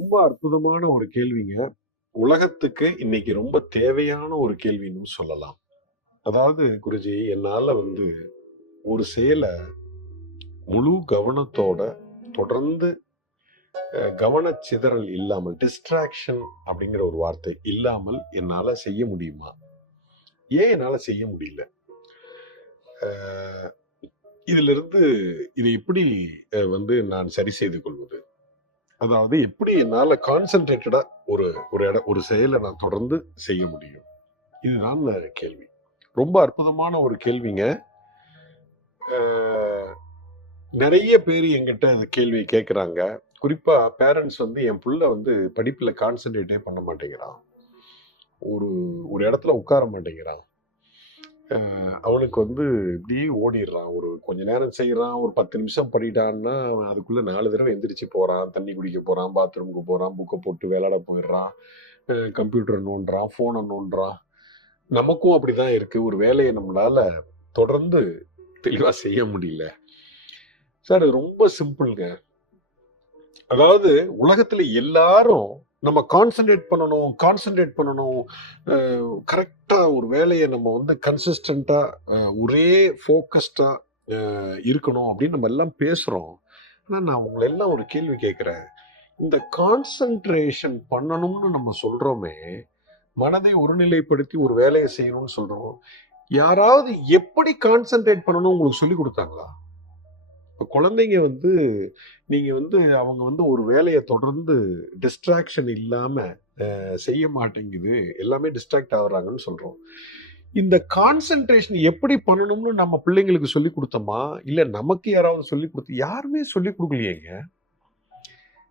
ரொம்ப அற்புதமான ஒரு கேள்விங்க. உலகத்துக்கு இன்னைக்கு ரொம்ப தேவையான ஒரு கேள்வின்னு சொல்லலாம். அதாவது குருஜி, என்னால வந்து ஒரு செயலை முழு கவனத்தோட தொடர்ந்து கவன கவனச்சிதறல் இல்லாமல், டிஸ்ட்ராக்ஷன் அப்படிங்கிற ஒரு வார்த்தை இல்லாமல் என்னால செய்ய முடியுமா? ஏன் என்னால செய்ய முடியல? அ இதிலிருந்து இதை எப்படி வந்து நான் சரி செய்து கொள்வது? அதாவது எப்படி என்னால் கான்சென்ட்ரேட்டடாக ஒரு ஒரு இட ஒரு செயலை நான் தொடர்ந்து செய்ய முடியும்? இதுதான் கேள்வி. ரொம்ப அற்புதமான ஒரு கேள்விங்க. நிறைய பேர் எங்கிட்ட என்கிட்ட இந்த கேட்குறாங்க குறிப்பாக குறிப்பா பேரண்ட்ஸ் வந்து என் புள்ள வந்து படிப்பில் கான்சென்ட்ரேட்டே பண்ண மாட்டேங்கிறான். ஒரு ஒரு இடத்துல உட்கார மாட்டேங்கிறான். அவனுக்கு வந்து இப்படியே ஓடிடுறான் ஒரு கொஞ்ச நேரம் செய்கிறான் ஒரு 10 நிமிஷம் பண்ணிட்டான்னா அவன் அதுக்குள்ள 4 தடவ எந்திரிச்சு போகிறான் தண்ணி குடிக்க போகிறான் பாத்ரூமுக்கு போகிறான் புக்கை போட்டு விளையாட போயிடுறான். கம்ப்யூட்டரை நோண்டுறான், ஃபோனை நோண்டுறான். நமக்கும் அப்படி தான் இருக்குது ஒரு வேலையை நம்மளால தொடர்ந்து தெளிவாக செய்ய முடியல. சார் ரொம்ப சிம்பிள்ங்க. அதாவது உலகத்தில் எல்லாரும் நம்ம கான்சன்ட்ரேட் பண்ணணும், கான்சன்ட்ரேட் பண்ணணும். கரெக்டாக ஒரு வேலையை நம்ம வந்து கன்சிஸ்டண்ட்டாக ஒரே ஃபோக்கஸ்டாக இருக்கணும் அப்படின்னு நம்ம எல்லாம் பேசுகிறோம் ஆனால் நான் உங்களை எல்லாம் ஒரு கேள்வி கேட்குறேன். இந்த கான்சன்ட்ரேஷன் பண்ணணும்னு நம்ம சொல்கிறோமே மனதை ஒருநிலைப்படுத்தி ஒரு வேலையை செய்யணும்னு சொல்கிறோம் யாராவது எப்படி கான்சன்ட்ரேட் பண்ணணும் உங்களுக்கு சொல்லிக் கொடுத்தாங்களா? இப்போ குழந்தைங்க வந்து நீங்கள் வந்து அவங்க வந்து ஒரு வேலையை தொடர்ந்து டிஸ்ட்ராக்ஷன் இல்லாமல் செய்ய மாட்டேங்குது. எல்லாமே டிஸ்ட்ராக்ட் ஆகுறாங்கன்னு சொல்கிறோம் இந்த கான்சென்ட்ரேஷன் எப்படி பண்ணணும்னு நம்ம பிள்ளைங்களுக்கு சொல்லிக் கொடுத்தோமா இல்லை நமக்கு யாராவது சொல்லிக் கொடுத்து யாருமே சொல்லிக் கொடுக்கலையேங்க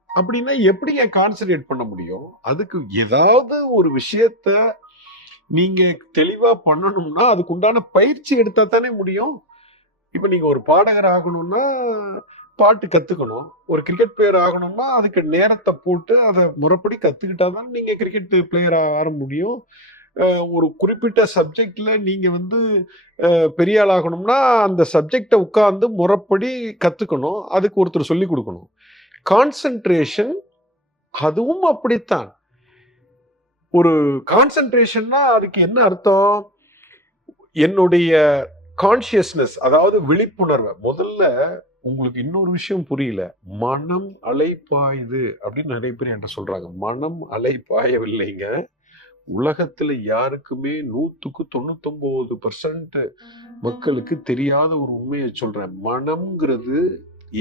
அப்படின்னா எப்படிங்க கான்சென்ட்ரேட் பண்ண முடியும்? அதுக்கு ஏதாவது ஒரு விஷயத்த நீங்க தெளிவா பண்ணணும்னா, அதுக்கு உண்டான பயிற்சி எடுத்தா தானே முடியும். இப்ப நீங்க ஒரு பாடகர் ஆகணும்னா, பாட்டு கத்துக்கணும். ஒரு கிரிக்கெட் பிளேயர் ஆகணும்னா, அதுக்கு நேரத்தை போட்டு அதை முறைப்படி கத்துக்கிட்டாதான் நீங்க கிரிக்கெட் பிளேயர் ஆக முடியும். ஒரு குறிப்பிட்ட சப்ஜெக்ட்ல நீங்க வந்து பெரிய ஆள் ஆகணும்னா, அந்த சப்ஜெக்டை உட்கார்ந்து முறைப்படி கத்துக்கணும். அதுக்கு ஒருத்தர் சொல்லிக் கொடுக்கணும் கான்சன்ட்ரேஷன் அதுவும் அப்படித்தான். ஒரு கான்சன்ட்ரேஷன்னா அதுக்கு என்ன அர்த்தம்? என்னுடைய கான்ஷியஸ்னஸ் அதாவது விழிப்புணர்வை முதல்ல உங்களுக்கு இன்னொரு விஷயம் புரியல. மனம் அலைப்பாயுது அப்படின்னு நிறைய பேர் என்கிட்ட சொல்றாங்க. மனம் அலைப்பாயவில்லைங்க. உலகத்துல யாருக்குமே 100க்கு 99% மக்களுக்கு தெரியாத ஒரு உண்மையை சொல்றேன். மனம்ங்கிறது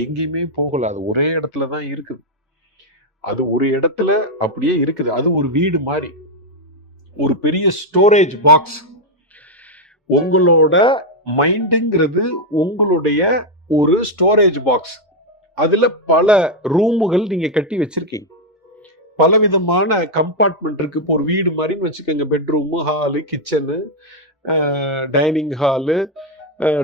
எங்கேயுமே போகல. அது ஒரே இடத்துல தான் இருக்குது. அது ஒரு இடத்துல அப்படியே இருக்குது. அது ஒரு வீடு மாதிரி ஒரு பெரிய ஸ்டோரேஜ் பாக்ஸ். உங்களோட மைண்டுங்கிறது உங்களுடைய ஒரு ஸ்டோரேஜ் பாக்ஸ். அதுல பல ரூமுகள் நீங்க கட்டி வச்சிருக்கீங்க. பலவிதமான கம்பார்ட்மெண்ட் இருக்கு. இப்போ ஒரு வீடு மாதிரின்னு வச்சுக்கோங்க. Bedroom, hall, kitchen, dining hall,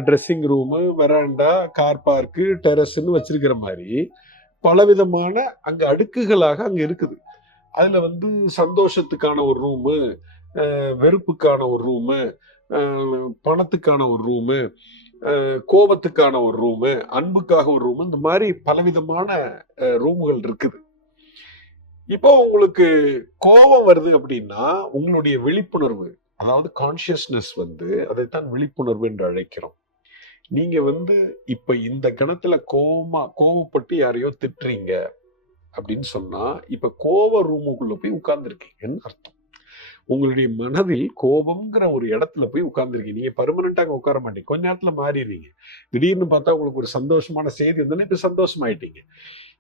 dressing room, veranda, car park, டெரஸ்ன்னு வச்சிருக்கிற மாதிரி பலவிதமான அங்கே அடுக்குகளாக அங்கே இருக்குது. அதில் வந்து சந்தோஷத்துக்கான ஒரு ரூமு, வெறுப்புக்கான ஒரு ரூமு, பணத்துக்கான ஒரு ரூமு, கோபத்துக்கான ஒரு ரூமு, அன்புக்காக ஒரு ரூமு, இந்த மாதிரி பலவிதமான ரூம்கள் ரூமுகள் இருக்குது. இப்போ உங்களுக்கு கோபம் வருது அப்படின்னா, உங்களுடைய விழிப்புணர்வு, அதாவது கான்ஷியஸ்னஸ் வந்து அதைத்தான் விழிப்புணர்வு என்று அழைக்கிறோம். நீங்க வந்து இப்ப இந்த கணத்துல கோபமா கோவப்பட்டு யாரையோ திட்டுறீங்க அப்படின்னு சொன்னா, இப்ப கோவ ரூமுக்குள்ள போய் உட்கார்ந்துருக்கீங்கன்னு அர்த்தம். உங்களுடைய மனதில் கோபம்ங்கிற ஒரு இடத்துல போய் உட்கார்ந்துருக்கீங்க நீங்க பர்மனண்டாக உட்கார மாட்டீங்க. கொஞ்ச நேரத்துல மாறிடுறீங்க திடீர்னு பார்த்தா உங்களுக்கு ஒரு சந்தோஷமான செய்தி வந்தோனே இப்போ சந்தோஷமாயிட்டீங்க.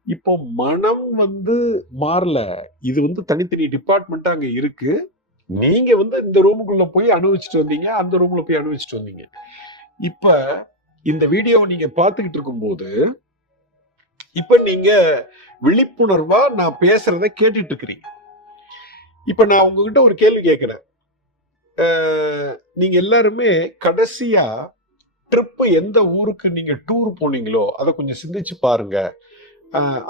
இப்போ மனம் வந்து மாறல. இது வந்து தனித்தனி டிபார்ட்மெண்ட்டா அங்க இருக்கு. நீங்க வந்து இந்த ரூமுக்குள்ள போய் அனுபவிச்சுட்டு வந்தீங்க. அந்த ரூம்ல போய் அனுபவிச்சுட்டு வந்தீங்க. இப்ப இந்த வீடியோவை நீங்க பார்த்துக்கிட்டு இருக்கும்போது, இப்ப நீங்க விழிப்புணர்வா நான் பேசுறத கேட்டுட்டு இருக்கிறீங்க. இப்ப நான் உங்ககிட்ட ஒரு கேள்வி கேட்கிறேன். நீங்க எல்லாருமே கடைசியா ட்ரிப் எந்த ஊருக்கு நீங்க டூர் போனீங்களோ, அதை கொஞ்சம் சிந்திச்சு பாருங்க.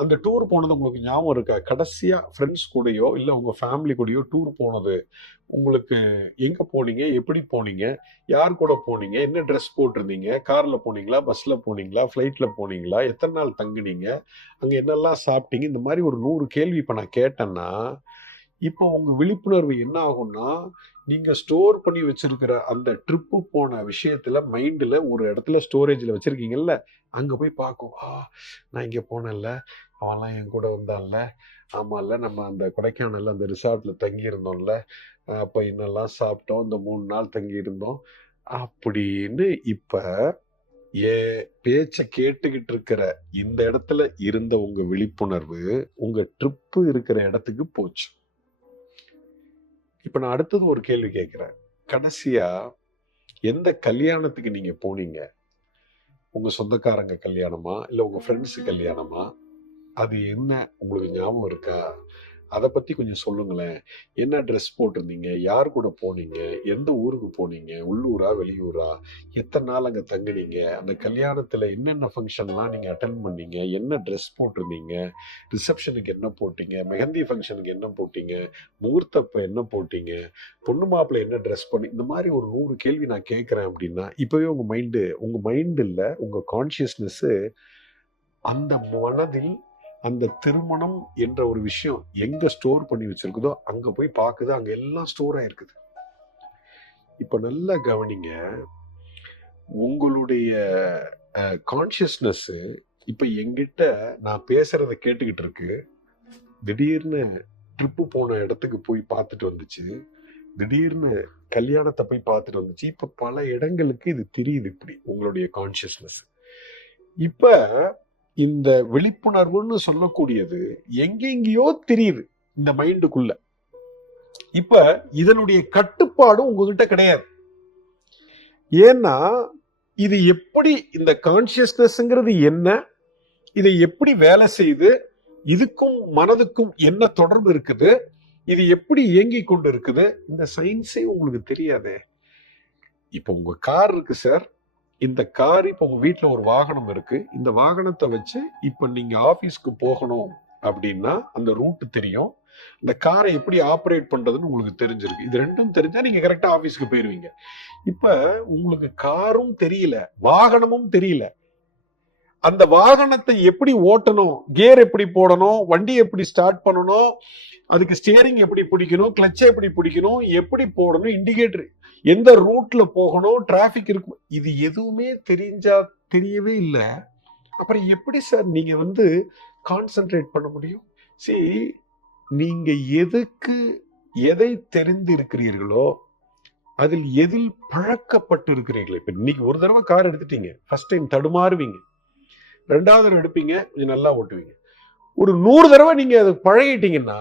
அந்த டூர் போனது உங்களுக்கு ஞாபகம் இருக்கா? கடைசியா ஃப்ரெண்ட்ஸ் கூடயோ இல்ல உங்க ஃபேமிலி கூடயோ டூர் போனது உங்களுக்கு எங்க போனீங்க? எப்படி போனீங்க? யார் கூட போனீங்க? என்ன ட்ரெஸ் போட்டிருந்தீங்க? கார்ல போனீங்களா? பஸ்ல போனீங்களா? ஃப்ளைட்ல போனீங்களா? எத்தனை நாள் தங்குனீங்க? அங்க என்னெல்லாம் சாப்பிட்டீங்க? இந்த மாதிரி ஒரு நூறு கேள்வி இப்ப நான் கேட்டேன்னா இப்போ உங்க விழிப்புணர்வு என்ன ஆகும்னா நீங்க ஸ்டோர் பண்ணி வச்சிருக்கிற அந்த ட்ரிப்பு போன விஷயத்துல மைண்ட்ல ஒரு இடத்துல ஸ்டோரேஜ்ல வச்சிருக்கீங்கல்ல அங்க போய் பார்க்கும். ஆ நான் இங்க போனேன்ல. அவன்லாம் என் கூட வந்தான்ல. ஆமால்ல நம்ம அந்த கொடைக்கானல்ல அந்த ரிசார்ட்ல தங்கி இருந்தோம்ல அப்ப என்னெல்லாம் சாப்பிட்டோம் இந்த மூணு நாள் தங்கி இருந்தோம் அப்படின்னு இப்ப என் பேச்சை கேட்டுக்கிட்டு இருக்கிற இந்த இடத்துல இருந்த உங்க விழிப்புணர்வு உங்க ட்ரிப்பு இருக்கிற இடத்துக்கு போச்சு. இப்ப நான் அடுத்தது ஒரு கேள்வி கேட்கிறேன். கடைசியா எந்த கல்யாணத்துக்கு நீங்க போனீங்க? உங்க சொந்தக்காரங்க கல்யாணமா? இல்ல உங்க ஃப்ரெண்ட்ஸ் கல்யாணமா? அது என்ன? உங்களுக்கு ஞாபகம் இருக்கா? அதை பற்றி கொஞ்சம் சொல்லுங்களேன். என்ன ட்ரெஸ் போட்டிருந்தீங்க? யார் கூட போனீங்க? எந்த ஊருக்கு போனீங்க? உள்ளூரா வெளியூரா? எத்தனை நாள் அங்கே தங்குனீங்க? அந்த கல்யாணத்தில் என்னென்ன ஃபங்க்ஷன்லாம் நீங்கள் அட்டன் பண்ணீங்க? என்ன ட்ரெஸ் போட்டிருந்தீங்க? ரிசப்ஷனுக்கு என்ன போட்டீங்க? மெஹந்தி ஃபங்க்ஷனுக்கு என்ன போட்டீங்க? முகூர்த்தப்போ என்ன போட்டீங்க? பொண்ணு மாப்பிள்ளை என்ன ட்ரெஸ் பண்ணி இந்த மாதிரி ஒரு நூறு கேள்வி நான் கேட்குறேன் அப்படின்னா இப்போவே உங்கள் மைண்டு உங்கள் மைண்டு இல்லை உங்கள் கான்ஷியஸ்னஸ்ஸு அந்த மனதில் அந்த திருமணம் என்ற ஒரு விஷயம் எங்கே ஸ்டோர் பண்ணி வச்சிருக்குதோ அங்கே போய் பார்க்குது அங்கே எல்லாம் ஸ்டோர் ஆயிருக்குது. இப்போ நல்லா கவனிங்க. உங்களுடைய கான்ஷியஸ்னஸ்ஸு இப்போ எங்கிட்ட நான் பேசுறத கேட்டுக்கிட்டு இருக்கு. திடீர்னு ட்ரிப்பு போன இடத்துக்கு போய் பார்த்துட்டு வந்துச்சு. திடீர்னு கல்யாணத்தை போய் பார்த்துட்டு வந்துச்சு. இப்ப பல இடங்களுக்கு இது தெரியுது இப்படி உங்களுடைய கான்சியஸ்னஸ் இப்ப இந்த விழிப்புணர்வுன்னு சொல்லக்கூடியது எங்கெங்கேயோ தெரியுது இந்த மைண்டுக்குள்ள. இப்ப இதனுடைய கட்டுப்பாடும் உங்ககிட்ட கிடையாது. ஏன்னா இது எப்படி இந்த கான்சியஸ்னஸ்ங்கிறது என்ன? இதை எப்படி வேலை செய்து இதுக்கும் மனதுக்கும் என்ன தொடர்பு இருக்குது? இது எப்படி இயங்கி கொண்டு இருக்குது இந்த சயின்ஸே உங்களுக்கு தெரியாதே. இப்போ உங்க கார் இருக்கு சார் இந்த கார் இப்போ உங்க வீட்டில் ஒரு வாகனம் இருக்கு. இந்த வாகனத்தை வச்சு இப்போ நீங்க ஆஃபீஸ்க்கு போகணும் அப்படின்னா அந்த ரூட் தெரியும். இந்த காரை எப்படி ஆப்ரேட் பண்றதுன்னு உங்களுக்கு தெரிஞ்சிருக்கு. இது ரெண்டும் தெரிஞ்சா நீங்க கரெக்டா ஆபீஸ்க்கு போயிருவீங்க. இப்ப உங்களுக்கு காரும் தெரியல வாகனமும் தெரியல. அந்த வாகனத்தை எப்படி ஓட்டணும் கியர் எப்படி போடணும் வண்டி எப்படி ஸ்டார்ட் பண்ணணும் அதுக்கு ஸ்டியரிங் எப்படி பிடிக்கணும் கிளச்சை எப்படி பிடிக்கணும் எப்படி போடணும் இண்டிகேட்டர் எந்த ரூட்ல போகணும் டிராஃபிக் இருக்கும் இது எதுவுமே தெரிஞ்சா தெரியவே இல்லை. அப்புறம் எப்படி சார் நீங்க வந்து கான்சென்ட்ரேட் பண்ண முடியும்? சரி நீங்க எதுக்கு எதை தெரிந்து இருக்கிறீர்களோ அதில் எதில் பழக்கப்பட்டு இருக்கிறீர்கள் இப்ப இன்னைக்கு ஒரு தடவை கார் எடுத்துட்டீங்க ஃபர்ஸ்ட் டைம் தடுமாறுவீங்க. ரெண்டாவது தடவை எடுப்பீங்க கொஞ்சம் நல்லா ஓட்டுவீங்க. ஒரு நூறு தடவை நீங்கள் அதை பழகிட்டீங்கன்னா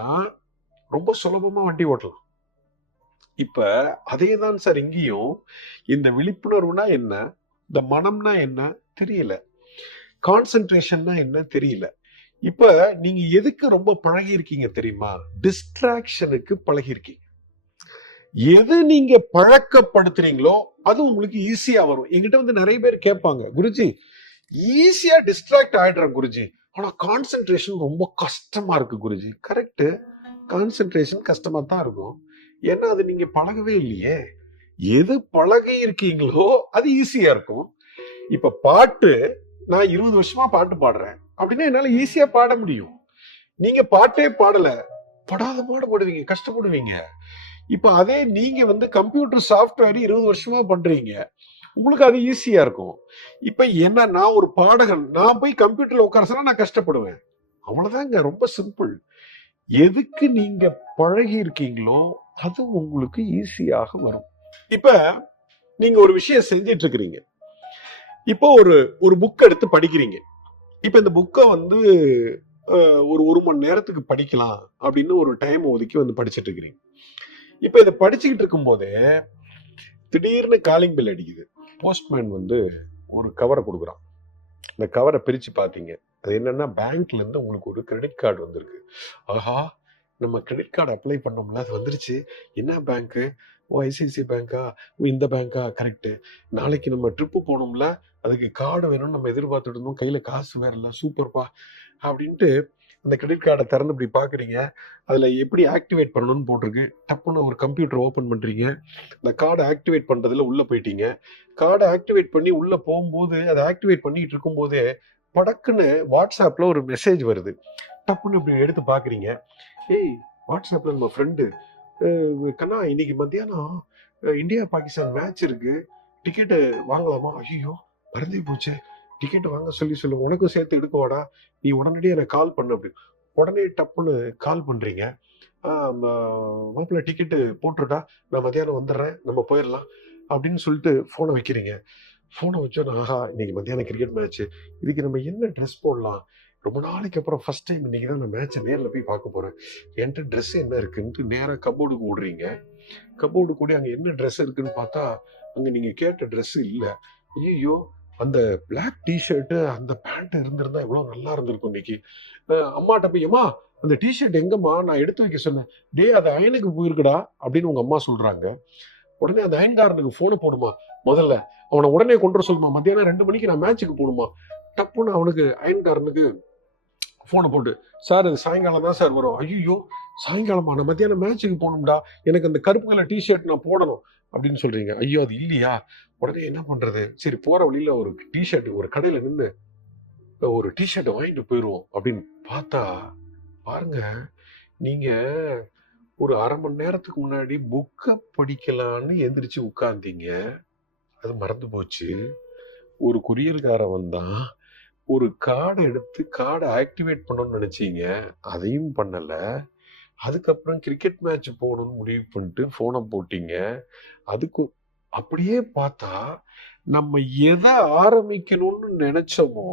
ரொம்ப சுலபமாக வண்டி ஓட்டலாம். இப்போ அதே தான் சார் இங்கேயும் இந்த விழிப்புணர்வுனா என்ன இந்த மனம்னா என்ன தெரியல. கான்சென்ட்ரேஷன்னா என்ன தெரியல. இப்போ நீங்கள் எதுக்கு ரொம்ப பழகியிருக்கீங்க தெரியுமா? டிஸ்ட்ராக்ஷனுக்கு பழகிருக்கீங்க எது நீங்க பழக்கப்படுத்துறீங்களோ அது உங்களுக்கு ஈஸியா வரும். எங்கிட்ட வந்து நிறைய பேர் கேட்பாங்க குருஜி ஈஸியா டிஸ்ட்ராக்ட் ஆயிடுறேன் குருஜி. ஆனா கான்சென்ட்ரேஷன் ரொம்ப கஷ்டமா இருக்கு குருஜி. கரெக்ட் கான்சென்ட்ரேஷன் கஷ்டமா தான் இருக்கும். ஏன்னா அது நீங்க பழகவே இல்லையே. எது பழகி இருக்கீங்களோ அது ஈஸியா இருக்கும். இப்ப பாட்டு நான் இருபது வருஷமா பாட்டு பாடுறேன். அப்படின்னா என்னால ஈஸியா பாட முடியும். நீங்க பாட்டே பாடல. படாத பாடுபடுவீங்க கஷ்டப்படுவீங்க. இப்ப அதே நீங்க வந்து கம்ப்யூட்டர் சாஃப்ட்வேர் இருபது வருஷமா பண்றீங்க. உங்களுக்கு அது ஈஸியா இருக்கும். இப்ப என்ன நான் ஒரு பாடகன் நான் போய் கம்ப்யூட்டர்ல உட்கார சொன்னால் நான் கஷ்டப்படுவேன். அவ்வளவுதாங்க ரொம்ப சிம்பிள் எதுக்கு நீங்க பழகி இருக்கீங்களோ அது உங்களுக்கு ஈஸியாக வரும். இப்ப நீங்க ஒரு விஷயம் செஞ்சிட்டு இருக்கிறீங்க இப்போ ஒரு ஒரு புக் எடுத்து படிக்கிறீங்க. இப்ப இந்த புக்கை வந்து ஒரு ஒரு மணி நேரத்துக்கு படிக்கலாம் அப்படின்னு ஒரு டைம் ஒதுக்கி வந்து படிச்சுட்டு இருக்கிறீங்க இப்ப இதை படிச்சுக்கிட்டு இருக்கும்போதே திடீர்னு காலிங் பில் அடிக்குது. போஸ்ட்மேன் வந்து ஒரு கவரை கொடுக்குறான். இந்த கவரை பிரித்து பார்த்தீங்க. அது என்னென்னா பேங்க்லேருந்து உங்களுக்கு ஒரு கிரெடிட் கார்டு வந்திருக்கு. ஆஹா நம்ம கிரெடிட் கார்டு அப்ளை பண்ணோம்ல அது வந்துருச்சு. என்ன பேங்க்கு? ஓ ஐசிஐசி பேங்க்கா? ஓ இந்த பேங்க்கா? கரெக்டு நாளைக்கு நம்ம ட்ரிப்பு போகணும்ல அதுக்கு கார்டு வேணும்னு நம்ம எதிர்பார்த்துட்டு இருந்தோம். கையில் காசு வேற இல்லை சூப்பர்ப்பா அப்படின்ட்டு அந்த கிரெடிட் கார்டை திறந்து இப்படி பார்க்குறீங்க அதில் எப்படி ஆக்டிவேட் பண்ணணும்னு போட்டிருக்கு டப்புன்னு ஒரு கம்ப்யூட்டர் ஓப்பன் பண்ணுறீங்க அந்த கார்டை ஆக்டிவேட் பண்ணுறதுல உள்ளே போயிட்டீங்க. கார்டை ஆக்டிவேட் பண்ணி உள்ளே போகும்போது அதை ஆக்டிவேட் பண்ணிட்டு இருக்கும்போதே படக்குன்னு வாட்ஸ்அப்பில் ஒரு மெசேஜ் வருது. டப்புன்னு இப்படி எடுத்து பார்க்குறீங்க ஏய் வாட்ஸ்அப்பில் நம்ம ஃப்ரெண்டு கண்ணா இன்னைக்கு மத்தியானம் இந்தியா பாகிஸ்தான் மேட்ச் இருக்கு. டிக்கெட்டு வாங்கலாமா? ஐயோ மறந்தே போச்சு. டிக்கெட் வாங்க சொல்லி சொல்லு உனக்கும் சேர்த்து எடுக்கவாடா நீ உடனடியாக எனக்கு கால் பண்ணு அப்படி. உடனே டப்புன்னு கால் பண்ணுறீங்க மாப்பிள்ள டிக்கெட்டு போட்டுருட்டா நான் மத்தியானம் வந்துடுறேன் நம்ம போயிடலாம் அப்படின்னு சொல்லிட்டு ஃபோனை வைக்கிறீங்க. ஃபோனை வச்சோன்னா ஆஹா இன்னைக்கு மத்தியானம் கிரிக்கெட் மேட்ச்சு இதுக்கு நம்ம என்ன ட்ரெஸ் போடலாம்? ரொம்ப நாளைக்கு அப்புறம் ஃபர்ஸ்ட் டைம் இன்னைக்கு தான் நான் மேட்ச்சை நேரில் போய் பார்க்க போகிறேன் என்கிட்ட ட்ரெஸ் என்ன இருக்குன்ட்டு நேராக கபோர்டுக்கு ஓடுறீங்க. கபோர்டு கூடி அங்கே என்ன ட்ரெஸ் இருக்குன்னு பார்த்தா அங்கே நீங்கள் கேட்ட ட்ரெஸ் இல்லை. ஐயோ அந்த பிளாக் டிஷர்ட்டு அந்த பேண்ட் இருந்திருந்தா எவ்வளோ நல்லா இருந்திருக்கும் இன்னைக்கு. அம்மாட்ட போய் அம்மா அந்த டிஷர்ட் எங்கம்மா? நான் எடுத்து வைக்க சொன்னேன். டே அது அயனுக்கு போயிருக்குடா அப்படின்னு உங்க அம்மா சொல்றாங்க. உடனே அந்த அயன்காரனுக்கு ஃபோனை போடுமா முதல்ல அவனை உடனே கொண்டு வர சொல்லுமா. மத்தியானம் ரெண்டு மணிக்கு நான் மேட்ச்சுக்கு போகணுமா? டப்புன்னு அவனுக்கு அயன்காரனுக்கு ஃபோனை போட்டு சார் அது சாயங்காலம் தான் சார் வரும். ஐயோ சாயங்காலமா? நான் மத்தியானம் மேட்ச்சுக்கு போகணும்டா. எனக்கு அந்த கருப்பு கலர் டிஷர்ட் நான் போடணும். அப்படின்னு சொல்றீங்க. ஐயோ அது இல்லையா? உடனே என்ன பண்றது? சரி போற வழியில ஒரு டிஷர்ட் ஒரு கடையில நின்று ஒரு டிஷர்ட் வாங்கிட்டு போயிடுவோம் அப்படின்னு பார்த்தா பாருங்க நீங்க ஒரு அரை மணி நேரத்துக்கு முன்னாடி புக்கை படிக்கலான்னு எந்திரிச்சு உட்காந்தீங்க அது மறந்து போச்சு. ஒரு கொரியர்காரன் வந்தான். ஒரு கார்டை எடுத்து கார்டை ஆக்டிவேட் பண்ணணும்னு நினைச்சீங்க. அதையும் பண்ணல. அதுக்கப்புறம் கிரிக்கெட் மேட்ச் போகணும்னு முடிவு பண்ணிட்டு ஃபோனை போட்டீங்க. அதுக்கு அப்படியே பார்த்தா நம்ம எதை ஆரம்பிக்கணும்னு நினைச்சோமோ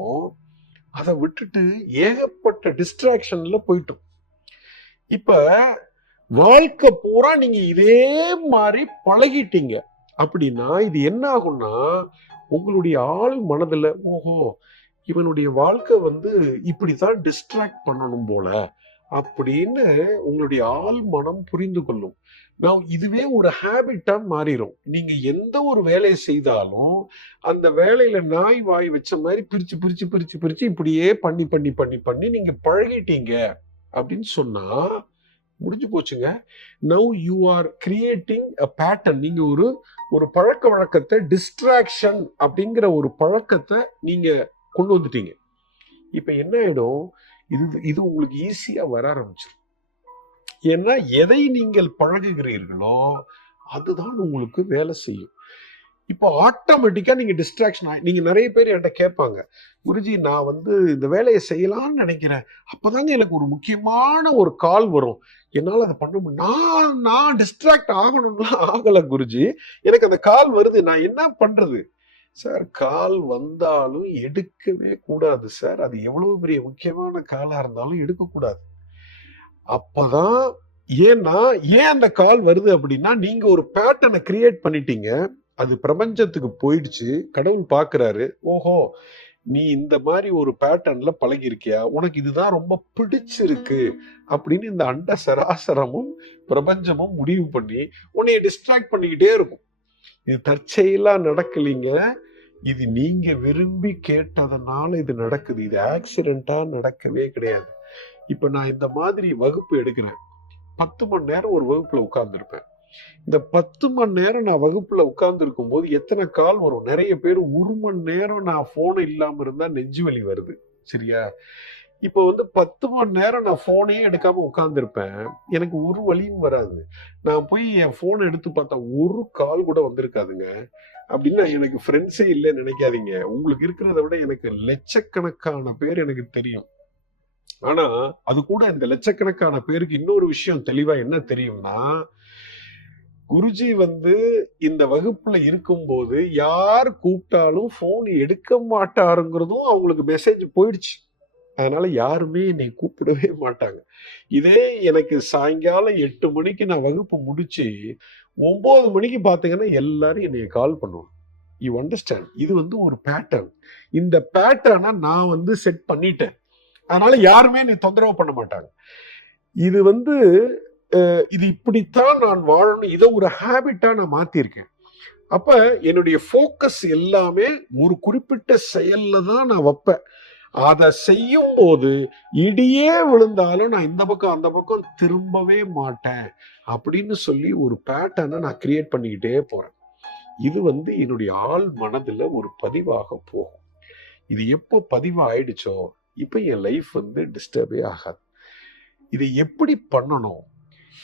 அதை விட்டுட்டு ஏகப்பட்ட டிஸ்ட்ராக்ஷன்ல போயிட்டோம். இப்ப வாழ்க்கை பூரா நீங்க இதே மாதிரி பழகிட்டீங்க. அப்படின்னா இது என்ன ஆகும்னா உங்களுடைய ஆள் மனதுல ஓஹோ இவனுடைய வாழ்க்கை வந்து இப்படித்தான் டிஸ்ட்ராக்ட் பண்ணணும் போல அப்படின்னு உங்களுடைய ஆள் மனம் புரிந்து கொள்ளும். நான் இதுவே ஒரு ஹேபிட்டா மாறிடும் நீங்க எந்த ஒரு வேலையை செய்தாலும் அந்த வேலையில நாய் வாய் வச்ச மாதிரி பிரிச்சு பிரிச்சு பிரிச்சு பிரிச்சு இப்படியே பண்ணி பண்ணி பண்ணி பண்ணி நீங்க பழகிட்டீங்க அப்படின்னு சொன்னா முடிஞ்சு போச்சுங்க. Now you are creating a pattern நீங்க ஒரு ஒரு பழக்க வழக்கத்தை டிஸ்ட்ராக்ஷன் அப்படிங்கிற ஒரு பழக்கத்தை நீங்க கொண்டு வந்துட்டீங்க. இப்போ என்ன ஆயிடும்? இது இது உங்களுக்கு ஈஸியாக வர ஆரம்பிச்சிடும் ஏன்னா எதை நீங்கள் பழகுகிறீர்களோ அதுதான் உங்களுக்கு வேலை செய்யும். இப்போ ஆட்டோமேட்டிக்காக நீங்கள் டிஸ்ட்ராக்ஷன் ஆகி நீங்கள் நிறைய பேர் என்கிட்ட கேட்பாங்க குருஜி நான் வந்து இந்த வேலையை செய்யலாம்னு நினைக்கிறேன். அப்போதாங்க எனக்கு ஒரு முக்கியமான ஒரு கால் வரும். என்னால் அதை பண்ண முடியும். நான் நான் டிஸ்ட்ராக்ட் ஆகணும்லாம் ஆகலை குருஜி. எனக்கு அந்த கால் வருது. நான் என்ன பண்ணுறது சார் கால் வந்தாலும் எடுக்கவே கூடாது சார். அது எவ்வளவு பெரிய முக்கியமான காலா இருந்தாலும் எடுக்கக்கூடாது அப்பதான் ஏன்னா ஏன் அந்த கால் வருது அப்படின்னா நீங்க ஒரு பேட்டர்னை கிரியேட் பண்ணிட்டீங்க. அது பிரபஞ்சத்துக்கு போயிடுச்சு. கடவுள் பாக்குறாரு. ஓஹோ நீ இந்த மாதிரி ஒரு பேட்டர்ன்ல பழகி இருக்கியா உனக்கு இதுதான் ரொம்ப பிடிச்சிருக்கு அப்படின்னு இந்த அண்ட சராசரமும் பிரபஞ்சமும் முடிவு பண்ணி உன்னைய டிஸ்ட்ராக்ட் பண்ணிக்கிட்டே இருக்கும். இது தற்செயலா நடக்கலைங்க. இது நீங்க விரும்பி கேட்டதனால இது நடக்குது. இது ஆக்சிடென்டா நடக்கவே கிடையாது. இப்ப நான் இந்த மாதிரி வகுப்பு எடுக்கிறேன். பத்து மணி நேரம் ஒரு வகுப்புல உட்கார்ந்துருப்பேன். இந்த பத்து மணி நேரம் நான் வகுப்புல உட்கார்ந்து இருக்கும் போது எத்தனை கால் வரும்? நிறைய பேர் ஒரு மணி நேரம் நான் போன் இல்லாம இருந்தா நெஞ்சு வலி வருது. சரியா? இப்போ வந்து பத்து மணி நேரம் நான் போனையே எடுக்காம உட்காந்துருப்பேன் எனக்கு ஒரு வழியும் வராது. நான் போய் என் போனை எடுத்து பார்த்தா ஒரு கால் கூட வந்திருக்காதுங்க. அப்படின்னா எனக்கு ஃப்ரெண்ட்ஸே இல்லைன்னு நினைக்காதீங்க. உங்களுக்கு இருக்கிறத விட எனக்கு லட்சக்கணக்கான பேர் எனக்கு தெரியும். ஆனா அது கூட இந்த லட்சக்கணக்கான பேருக்கு இன்னொரு விஷயம் தெளிவா என்ன தெரியும்னா குருஜி வந்து இந்த வகுப்புல இருக்கும்போது யார் கூப்பிட்டாலும் போன் எடுக்க மாட்டாருங்கிறதும் அவங்களுக்கு மெசேஜ் போயிடுச்சு. அதனால யாருமே என்னை கூப்பிடவே மாட்டாங்க. இதே எனக்கு சாயங்காலம் எட்டு மணிக்கு நான் வகுப்பு முடிச்சு ஒம்பது மணிக்கு பார்த்தீங்கன்னா எல்லாரும் என்னைய கால் பண்ணுவாங்க. யூ அண்டர்ஸ்டாண்ட் இது வந்து ஒரு பேட்டர்ன் இந்த பேட்டர்னை நான் வந்து செட் பண்ணிட்டேன். அதனால யாருமே என்னை தொந்தரவு பண்ண மாட்டாங்க. இது வந்து இது இப்படித்தான் நான் வாழணும். இதை ஒரு ஹேபிட்டா நான் மாத்திருக்கேன். அப்ப என்னுடைய ஃபோக்கஸ் எல்லாமே ஒரு குறிப்பிட்ட செயல்ல தான் நான் வைப்பேன். அதை செய்யும் போது இடியே விழுந்தாலும் நான் இந்த பக்கம் அந்த பக்கம் திரும்பவே மாட்டேன் அப்படின்னு சொல்லி ஒரு பேட்டர்னை நான் கிரியேட் பண்ணிக்கிட்டே போறேன். இது வந்து என்னுடைய ஆள் மனதுல ஒரு பதிவாக போகும். இது எப்போ பதிவாயிடுச்சோ இப்போ என் லைஃப் வந்து டிஸ்டர்பே ஆகாது. இதை எப்படி பண்ணணும்?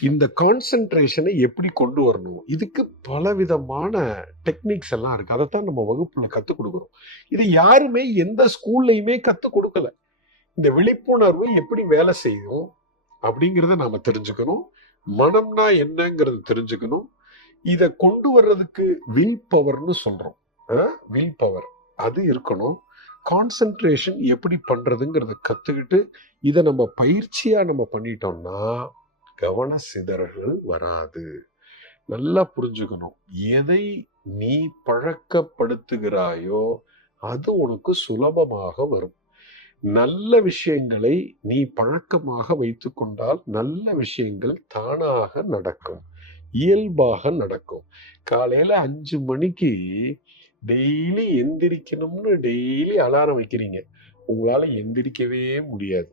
இந்த கான்சென்ட்ரேஷனை எப்படி கொண்டு வரணும்? இதுக்கு பலவிதமான டெக்னிக்ஸ் எல்லாம் இருக்கு. அதைத்தான் நம்ம வகுப்புல கற்றுக் கொடுக்குறோம். இதை யாருமே எந்த ஸ்கூல்லையுமே கற்றுக் கொடுக்கல. இந்த விழிப்புணர்வு எப்படி வேலை செய்யும் அப்படிங்கிறத நாம தெரிஞ்சுக்கணும். மனம்னா என்னங்கிறது தெரிஞ்சுக்கணும். இதை கொண்டு வர்றதுக்கு வில் பவர்னு சொல்றோம். வில் பவர் அது இருக்கணும். கான்சென்ட்ரேஷன் எப்படி பண்றதுங்கிறத கத்துக்கிட்டு இதை நம்ம பயிற்சியா நம்ம பண்ணிட்டோம்னா கவன சிதறல்கள் வராது. நல்லா புரிஞ்சுக்கணும். எதை நீ பழக்கப்படுத்துகிறாயோ அது உனக்கு சுலபமாக வரும். நல்ல விஷயங்களை நீ பழக்கமாக வைத்து கொண்டால் நல்ல விஷயங்கள் தானாக நடக்கும். இயல்பாக நடக்கும். காலையில அஞ்சு மணிக்கு டெய்லி எந்திரிக்கணும்னு டெய்லி அலாரம் வைக்கிறீங்க. உங்களால எந்திரிக்கவே முடியாது.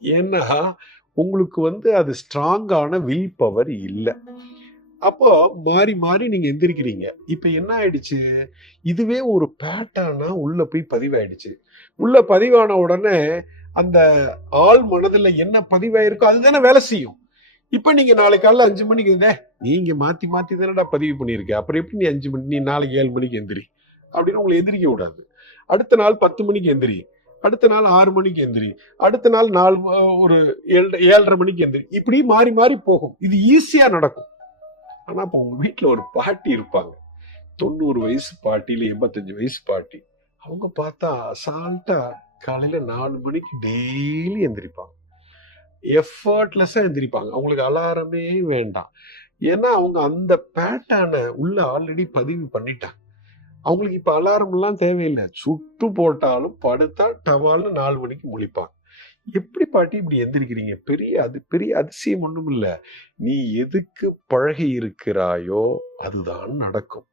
ஏன்னா உங்களுக்கு வந்து அது ஸ்ட்ராங்கான வில் பவர் இல்லை. அப்போ மாறி மாறி நீங்க எந்திரிக்கிறீங்க. இப்ப என்ன ஆயிடுச்சு? இதுவே ஒரு பேட்டர்னா உள்ள போய் பதிவாயிடுச்சு. உள்ள பதிவான உடனே அந்த ஆள் மனதுல என்ன பதிவாயிருக்கோ அதுதானே வேலை செய்யும். இப்ப நீங்க நாளைக்கு காலைல அஞ்சு மணிக்கு இருந்தே நீங்க மாத்தி மாத்தி தானடா பதிவு பண்ணியிருக்க? அப்புறம் எப்படி நீ அஞ்சு மணி நீ நாளைக்கு ஏழு மணிக்கு எந்திரி? அப்படின்னு உங்களை எந்திரிக்க விடாது. அடுத்த நாள் பத்து மணிக்கு எந்திரி. அடுத்த நாள் ஆறு மணிக்கு எந்திரி. அடுத்த நாள் நாலு ஒரு ஏழு ஏழரை மணிக்கு எந்திரி. இப்படி மாறி மாறி போகும். இது ஈஸியா நடக்கும். ஆனா இப்போ உங்க வீட்டுல ஒரு பாட்டி இருப்பாங்க. தொண்ணூறு வயசு பாட்டி இல்ல எண்பத்தஞ்சு வயசு பாட்டி. அவங்க பார்த்தா அசால்ட்டா காலையில நாலு மணிக்கு டெய்லி எந்திரிப்பாங்க. எஃபர்ட்லெஸ்ஸா எந்திரிப்பாங்க. அவங்களுக்கு அலாரமே வேண்டாம். ஏன்னா அவங்க அந்த பேட்டர்னை உள்ள ஆல்ரெடி பதிவு பண்ணிட்டாங்க. அவங்களுக்கு இப்போ அலாரம்லாம் தேவையில்லை. சுட்டு போட்டாலும் படுத்தா டவால்னு நாலு மணிக்கு முழிப்பாங்க. எப்படி பாட்டி இப்படி எந்திரிக்கிறீங்க? பெரிய அது பெரிய அதிசயம் ஒன்றும் இல்லை. நீ எதுக்கு பழகி இருக்கிறாயோ அதுதான் நடக்கும்.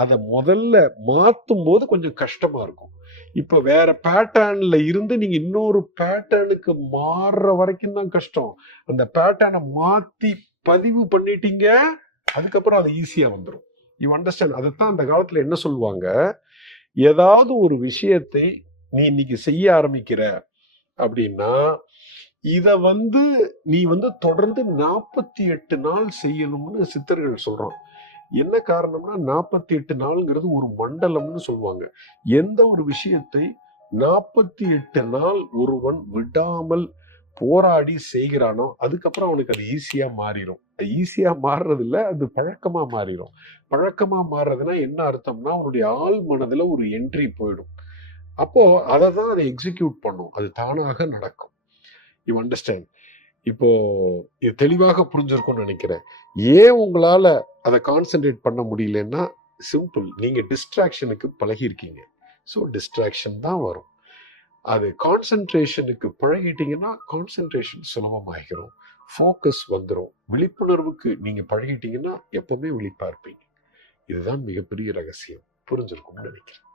அதை முதல்ல மாற்றும் போது கொஞ்சம் கஷ்டமாக இருக்கும். இப்போ வேற பேட்டர்னில் இருந்து நீங்கள் இன்னொரு பேட்டர்னுக்கு மாறுற வரைக்கும் தான் கஷ்டம். அந்த பேட்டர்னை மாற்றி பதிவு பண்ணிட்டீங்க அதுக்கப்புறம் அது ஈஸியாக வந்துடும் யூ அண்டர்ஸ்டாண்ட் அதைத்தான் அந்த காலத்துல என்ன சொல்லுவாங்க? ஏதாவது ஒரு விஷயத்தை நீ இன்னைக்கு செய்ய ஆரம்பிக்கிற அப்படின்னா இத வந்து நீ வந்து தொடர்ந்து நாற்பத்தி எட்டு நாள் செய்யணும்னு சித்தர்கள் சொல்றான். என்ன காரணம்னா நாற்பத்தி எட்டு நாள்ங்கிறது ஒரு மண்டலம்னு சொல்லுவாங்க. எந்த ஒரு விஷயத்தை நாற்பத்தி எட்டு நாள் ஒருவன் விடாமல் போராடி செய்கிறானோ அதுக்கப்புறம் அவனுக்கு அது ஈஸியா மாறிடும் ஈஸியா மாறுறது இல்ல அது பழக்கமா மாறிடும் பழக்கமா மாறுறதுன்னா என்ன அர்த்தம்னா அவனுடைய ஆள் மனதுல ஒரு என்ட்ரி போயிடும். அப்போ அதை தான் அதை எக்ஸிக்யூட் பண்ணும். அது தானாக நடக்கும். யூ அண்டர்ஸ்டாண்ட் இப்போ இது தெளிவாக புரிஞ்சிருக்கும்னு நினைக்கிறேன். ஏன் உங்களால அதை கான்சென்ட்ரேட் பண்ண முடியலன்னா சிம்பிள் நீங்க டிஸ்ட்ராக்ஷனுக்கு பழகியிருக்கீங்க. ஸோ டிஸ்ட்ராக்ஷன் தான் வரும். அது கான்சென்ட்ரேஷனுக்கு பழகிட்டீங்கன்னா கான்சென்ட்ரேஷன் சுலபமாகிரும் ஃபோக்கஸ் வந்துடும் விழிப்புணர்வுக்கு நீங்க பழகிட்டீங்கன்னா எப்பவுமே விழிப்பா இருப்பீங்க. இதுதான் மிகப்பெரிய ரகசியம். புரிஞ்சிருக்கும்னு நினைக்கிறேன்.